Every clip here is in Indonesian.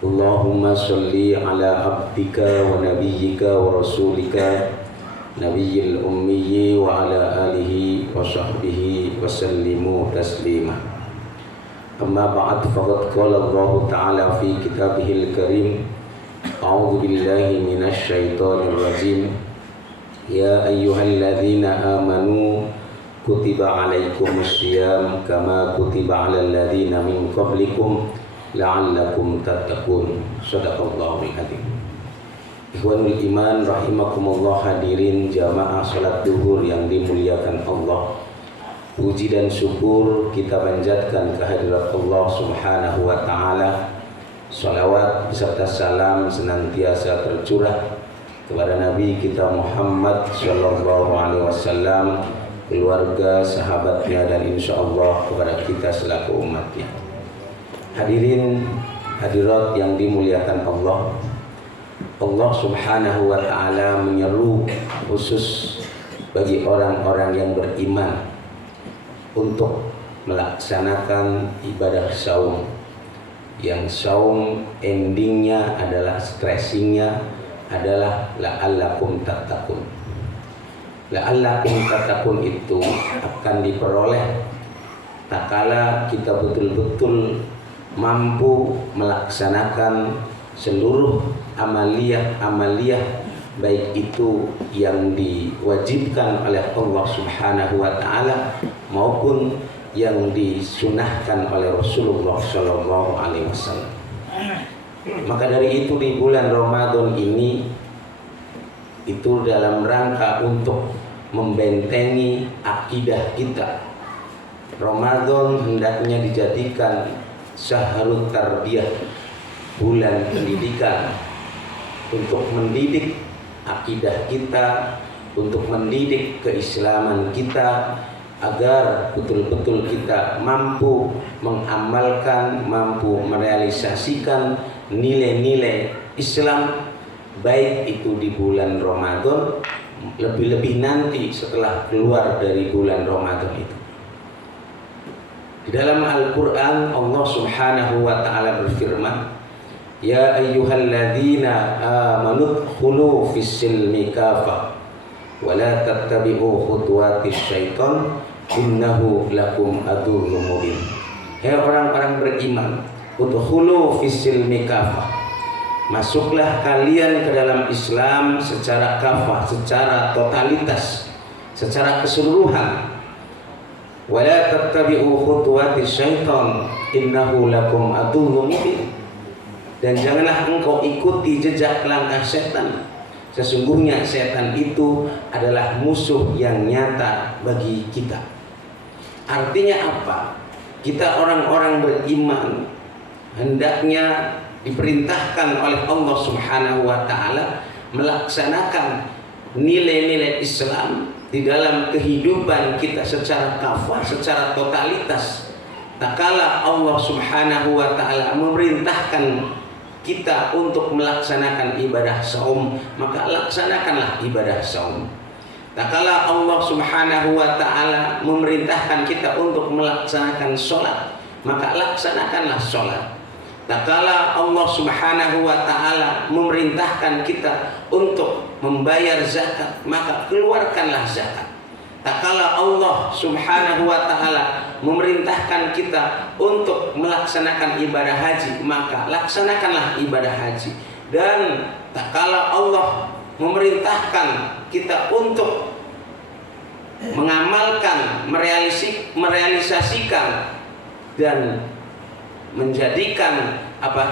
Allahumma salli ala abdika wa nabiyyika wa rasulika Nabiyyil ummiyi wa ala alihi wa sahbihi wa sallimu taslima. Amma ba'd, faqad qala Allah ta'ala fi kitabihil karim, a'udzu billahi minasy syaithanir rajim. Ya ayyuhalladzina amanu kutiba alaikumus syiyam kama kutiba alal ladzina min qablikum la'allakum tattaqun. Shadaqallahul adzim. Ikhwanul iman rahimakumullah, hadirin jamaah salat duhur yang dimuliakan Allah. Puji dan syukur kita panjatkan kehadirat Allah Subhanahu wa taala. Salawat beserta salam senantiasa tercurah kepada Nabi kita Muhammad sallallahu alaihi wasallam, keluarga, sahabatnya, dan insyaallah kepada kita selaku umatnya. Hadirin hadirat yang dimuliakan Allah. Allah Subhanahu wa ta'ala menyeru khusus bagi orang-orang yang beriman untuk melaksanakan ibadah saum, yang saum endingnya adalah, stressingnya adalah la'allakum tattaqun. La'allakum tattaqun itu akan diperoleh tak kala kita betul-betul mampu melaksanakan seluruh amaliyah baik itu yang diwajibkan oleh Allah Subhanahu wa taala maupun yang disunahkan oleh Rasulullah sallallahu alaihi wasallam. Maka dari itu di bulan Ramadan ini itu dalam rangka untuk membentengi akidah kita. Ramadan hendaknya dijadikan syahrul tarbiyah, bulan pendidikan, untuk mendidik akidah kita, untuk mendidik keislaman kita, agar betul-betul kita mampu mengamalkan, mampu merealisasikan nilai-nilai Islam, baik itu di bulan Ramadan, lebih-lebih nanti setelah keluar dari bulan Ramadan itu. Di dalam Al-Quran Allah Subhanahu wa ta'ala berfirman, Ya ayyuhalladzina amanu khulu fis-silmi kafa wa la tattabi'u khutuwatis syaitan innahu lakum aduwwum mubin. Hai orang-orang beriman, udkhulu fis-silmi kafa, masuklah kalian ke dalam Islam secara kafah, secara totalitas, secara keseluruhan. Wa la tattabi'u khutuwatis syaitan innahu lakum aduwwum mubin. Dan janganlah engkau ikuti jejak langkah setan. Sesungguhnya setan itu adalah musuh yang nyata bagi kita. Artinya apa? Kita orang-orang beriman hendaknya diperintahkan oleh Allah Subhanahu wa ta'ala melaksanakan nilai-nilai Islam di dalam kehidupan kita secara kafah, secara totalitas. Tak kala Allah Subhanahu wa ta'ala memerintahkan kita untuk melaksanakan ibadah saum, maka laksanakanlah ibadah saum. Tak kala Allah Subhanahu wa ta'ala memerintahkan kita untuk melaksanakan sholat, maka laksanakanlah sholat. Tak kala Allah Subhanahu wa ta'ala memerintahkan kita untuk membayar zakat, maka keluarkanlah zakat. Tak kala Allah Subhanahu wa ta'ala memerintahkan kita untuk melaksanakan ibadah haji, maka laksanakanlah ibadah haji. Dan tak kala Allah memerintahkan kita untuk mengamalkan, merealisasikan dan menjadikan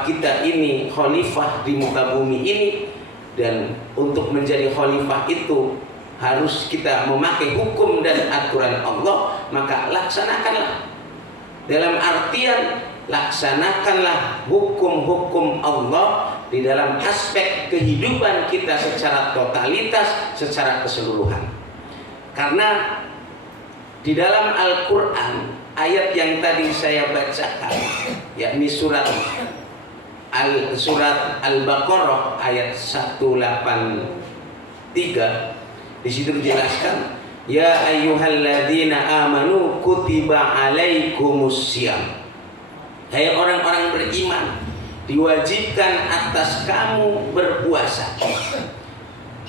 kita ini khalifah di muka bumi ini. Dan untuk menjadi khalifah itu harus kita memakai hukum dan aturan Allah, maka laksanakanlah. Dalam artian laksanakanlah hukum-hukum Allah di dalam aspek kehidupan kita secara totalitas, secara keseluruhan. Karena di dalam Al-Quran, ayat yang tadi saya bacakan, yakni surat Al-Baqarah ayat 183, di situ dijelaskan, ya ayyuhalladzina amanu kutiba alaikumus syiyam. Hai orang-orang beriman, diwajibkan atas kamu berpuasa. 3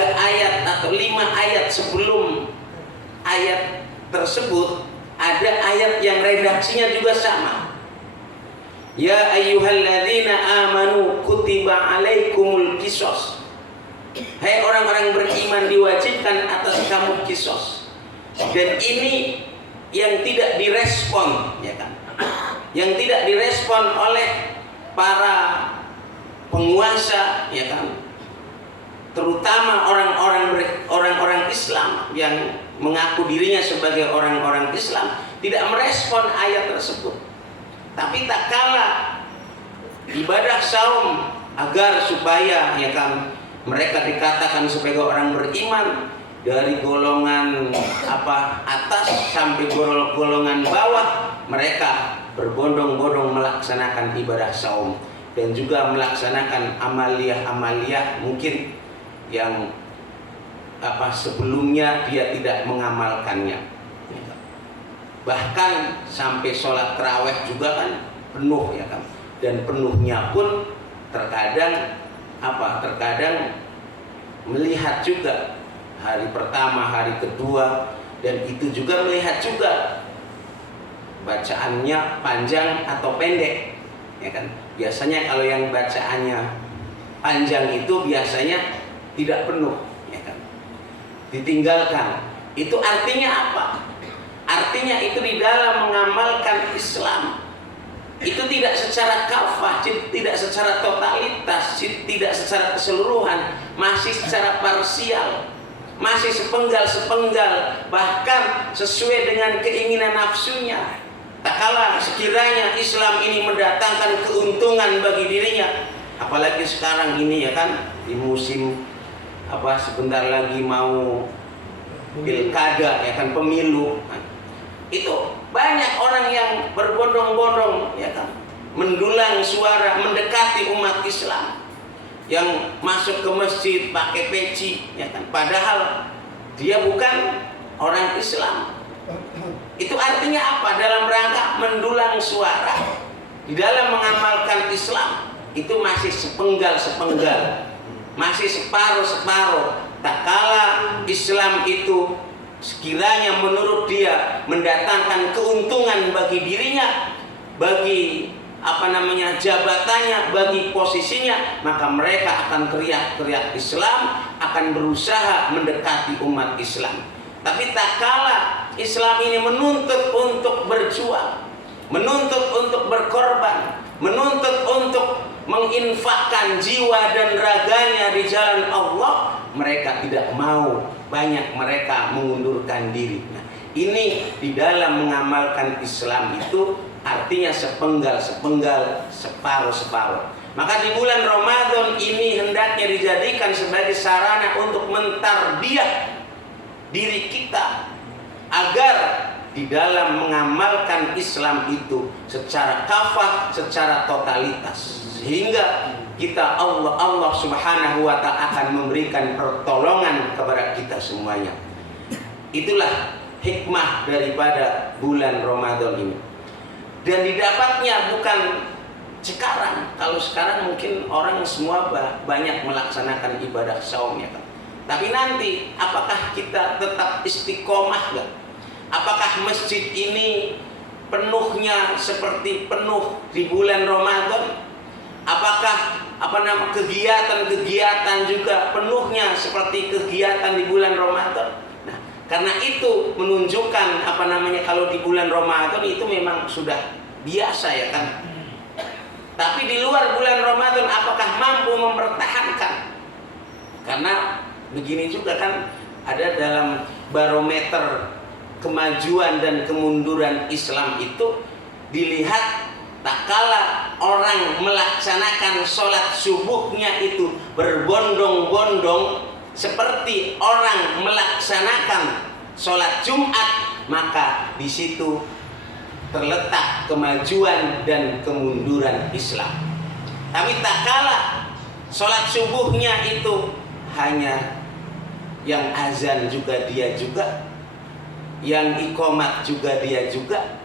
ayat atau 5 ayat sebelum ayat tersebut ada ayat yang redaksinya juga sama. Ya ayyuhalladzina amanu kutiba alaikumul qisas. Hai orang-orang beriman, diwajibkan atas kamu qisas. Dan ini yang tidak direspon, ya kan? Yang tidak direspon oleh para penguasa, ya kan? Terutama orang-orang Islam yang mengaku dirinya sebagai orang-orang Islam tidak merespon ayat tersebut. Tapi tak kalah ibadah saum agar supaya, ya kan, mereka dikatakan sebagai orang beriman dari golongan atas sampai golongan bawah, mereka berbondong-bondong melaksanakan ibadah saum dan juga melaksanakan amaliyah mungkin yang sebelumnya dia tidak mengamalkannya. Bahkan sampai sholat tarawih juga kan penuh, ya kan, dan penuhnya pun terkadang melihat juga hari pertama, hari kedua, dan itu juga melihat juga bacaannya panjang atau pendek, ya kan. Biasanya kalau yang bacaannya panjang itu biasanya tidak penuh, ya kan, ditinggalkan. Itu artinya apa? Artinya itu di dalam mengamalkan Islam itu tidak secara kafah, tidak secara totalitas, tidak secara keseluruhan, masih secara parsial, masih sepenggal-sepenggal, bahkan sesuai dengan keinginan nafsunya. Tak kalah sekiranya Islam ini mendatangkan keuntungan bagi dirinya, apalagi sekarang ini, ya kan, di musim sebentar lagi mau pilkada, ya kan, pemilu. Itu banyak orang yang berbondong-bondong, ya kan, mendulang suara mendekati umat Islam, yang masuk ke masjid pakai peci, ya kan, padahal dia bukan orang Islam. Itu artinya apa? Dalam rangka mendulang suara, di dalam mengamalkan Islam itu masih sepenggal-sepenggal, masih separuh-separuh. Tak kala Islam itu sekiranya menurut dia mendatangkan keuntungan bagi dirinya, bagi jabatannya, bagi posisinya, maka mereka akan teriak-teriak Islam, akan berusaha mendekati umat Islam. Tapi tak kalah Islam ini menuntut untuk berjuang, menuntut untuk berkorban, menuntut untuk menginfakkan jiwa dan raganya di jalan Allah, mereka tidak mau, banyak mereka mengundurkan diri. Nah, ini di dalam mengamalkan Islam itu artinya sepenggal-sepenggal, separuh-separuh. Maka di bulan Ramadan ini hendaknya dijadikan sebagai sarana untuk mentarbiyah diri kita agar di dalam mengamalkan Islam itu secara kafah, secara totalitas, sehingga kita Allah Subhanahu wa ta'ala akan memberikan pertolongan kepada kita semuanya. Itulah hikmah daripada bulan Ramadan ini. Dan didapatnya bukan sekarang. Kalau sekarang mungkin orang semua banyak melaksanakan ibadah saum, ya kan. Tapi nanti apakah kita tetap istiqomah gak? Apakah masjid ini penuhnya seperti penuh di bulan Ramadan? Apakah kegiatan-kegiatan juga penuhnya seperti kegiatan di bulan Ramadan? Nah, karena itu menunjukkan kalau di bulan Ramadan itu memang sudah biasa, ya kan. Tapi di luar bulan Ramadan apakah mampu mempertahankan? Karena begini juga kan, ada dalam barometer kemajuan dan kemunduran Islam itu dilihat tak kala orang melaksanakan sholat subuhnya itu berbondong-bondong seperti orang melaksanakan sholat Jumat, maka di situ terletak kemajuan dan kemunduran Islam. Tapi tak kala sholat subuhnya itu hanya yang azan juga dia juga, yang iqomat juga dia juga,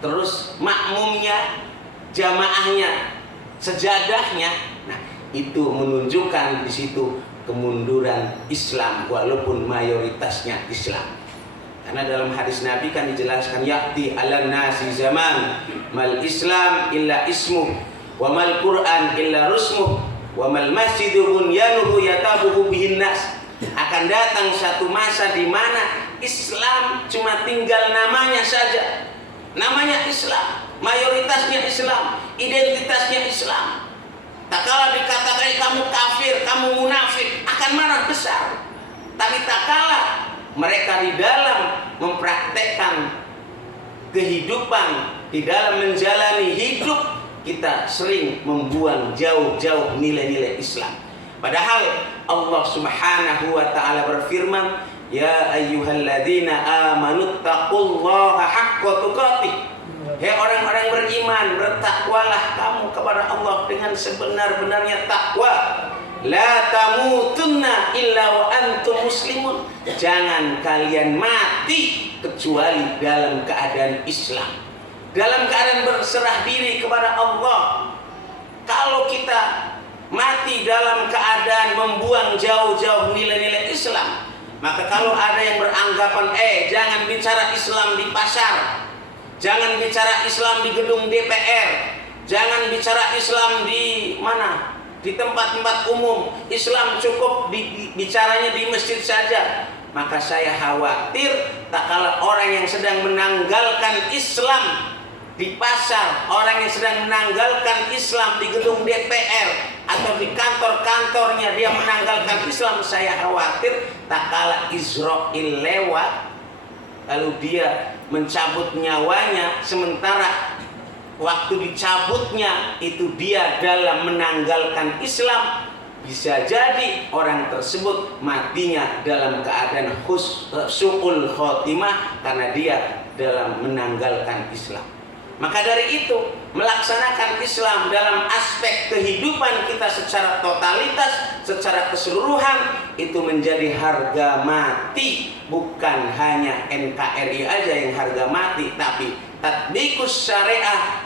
terus makmumnya jamaahnya, sejadahnya. Nah, itu menunjukkan di situ kemunduran Islam walaupun mayoritasnya Islam. Karena dalam hadis Nabi kan dijelaskan, ya'ti 'alan nasi zaman mal Islam illa ismuh wa mal Qur'an illa rusmuh wa mal masjidu bunyanuhu yatabuhu bihin nas. Akan datang satu masa di mana Islam cuma tinggal namanya saja. Namanya Islam, mayoritasnya Islam, identitasnya Islam. Tak kala dikatakan kamu kafir, kamu munafik, akan marah besar. Tapi tak kala mereka di dalam mempraktekkan kehidupan, di dalam menjalani hidup, kita sering membuang jauh-jauh nilai-nilai Islam. Padahal Allah Subhanahu wa taala berfirman, ya ayyuhalladzina amanu taqullaha haqqa tuqatih. Hei orang-orang beriman, bertakwalah kamu kepada Allah dengan sebenar-benarnya takwa. La tamutunna illa wa antum muslimun. Jangan kalian mati kecuali dalam keadaan Islam, dalam keadaan berserah diri kepada Allah. Kalau kita mati dalam keadaan membuang jauh-jauh nilai-nilai Islam, maka kalau ada yang beranggapan jangan bicara Islam di pasar, jangan bicara Islam di gedung DPR, jangan bicara Islam di mana? Di tempat-tempat umum, Islam cukup bicaranya di masjid saja. Maka saya khawatir tak kala orang yang sedang menanggalkan Islam di pasar, orang yang sedang menanggalkan Islam di gedung DPR atau di kantor-kantornya dia menanggalkan Islam, saya khawatir tak kala Israel lewat lalu dia mencabut nyawanya, sementara waktu dicabutnya itu dia dalam menanggalkan Islam, bisa jadi orang tersebut matinya dalam keadaan su'ul khotimah karena dia dalam menanggalkan Islam. Maka dari itu, melaksanakan Islam dalam aspek kehidupan kita secara totalitas, secara keseluruhan, itu menjadi harga mati. Bukan hanya NKRI aja yang harga mati, tapi tatbikus syariah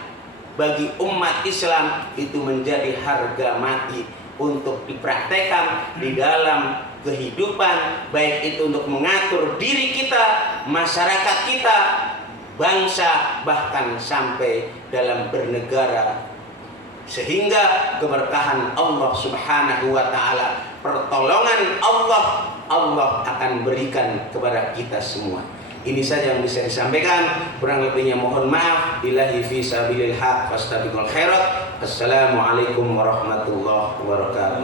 bagi umat Islam itu menjadi harga mati untuk dipraktekkan di dalam kehidupan, baik itu untuk mengatur diri kita, masyarakat kita, bangsa, bahkan sampai dalam bernegara, sehingga keberkahan Allah Subhanahu wa taala, pertolongan Allah akan berikan kepada kita semua. Ini saja yang bisa disampaikan, kurang lebihnya mohon maaf. Billahi fi sabilil haq fastabiqul khairat. Assalamualaikum warahmatullahi wabarakatuh.